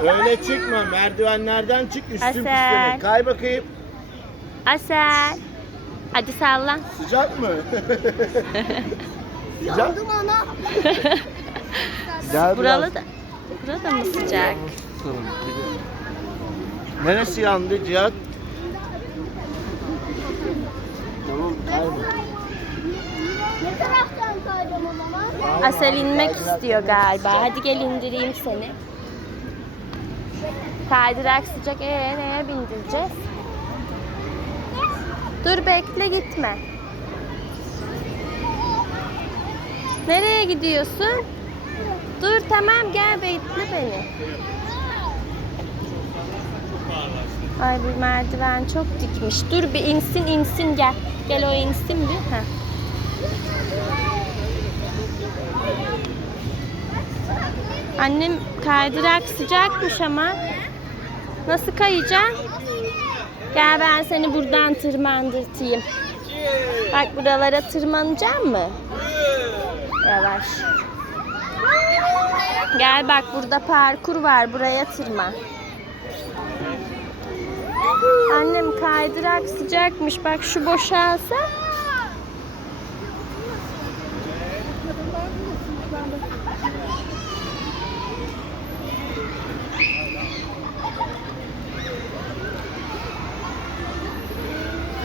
Öyle çıkma. Merdivenlerden çık üstün Asel. Kay bakayım. Asel. Hadi sallan. Sıcak mı? Sıcak. Yandım ana. Gel Buralı da. Burada mı sıcak? Tutalım. Neresi yandı Cihat? Tamam. Ne taraftan kayacağım o zaman? Asel inmek istiyor galiba. Hadi gel indireyim seni. Kaydırak sıcak. Ee neye bindireceğiz? Dur bekle gitme. Nereye gidiyorsun? Dur tamam gel bekle beni. Ay bu merdiven çok dikmiş. Dur bir insin insin gel. Gel o insin bir. Heh. Annem kaydırak sıcakmış ama. Nasıl kayacaksın? Gel ben seni buradan tırmandırtayım. Bak buralara tırmanacak mı? Yavaş. Gel bak burada parkur var. Buraya tırman. Annem kaydırak sıcakmış. Bak şu boşalsa.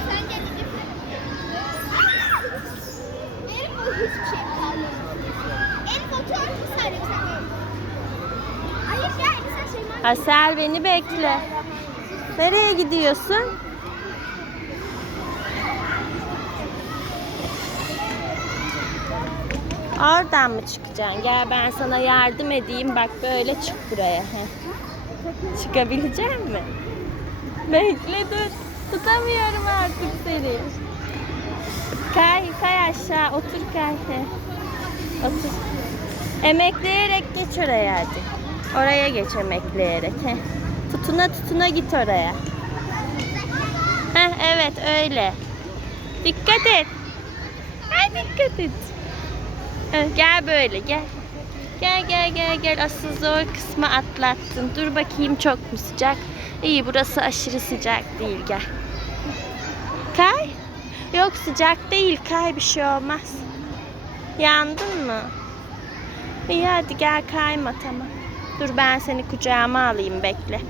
Sen gelince Benim bu hiçbir şey. Asel beni bekle. Nereye gidiyorsun? Oradan mı çıkacaksın? Gel ben sana yardım edeyim. Bak böyle çık buraya. Çıkabilecek mi? Bekle dur. Tutamıyorum artık seni. Kay, kay aşağı. Otur kay. Otur. Emekleyerek geç oraya hadi. Oraya geç emekleyerek. Heh. Tutuna tutuna git oraya. Heh, evet öyle. Dikkat et. Ay dikkat et. Heh, gel böyle gel. Gel gel gel gel. Asıl zor kısmı atlattın. Dur bakayım çok mu sıcak? İyi burası aşırı sıcak değil gel. Kay. Yok sıcak değil kay bir şey olmaz. Yandın mı? İyi hadi gel kayma tamam. Dur ben seni kucağıma alayım bekle.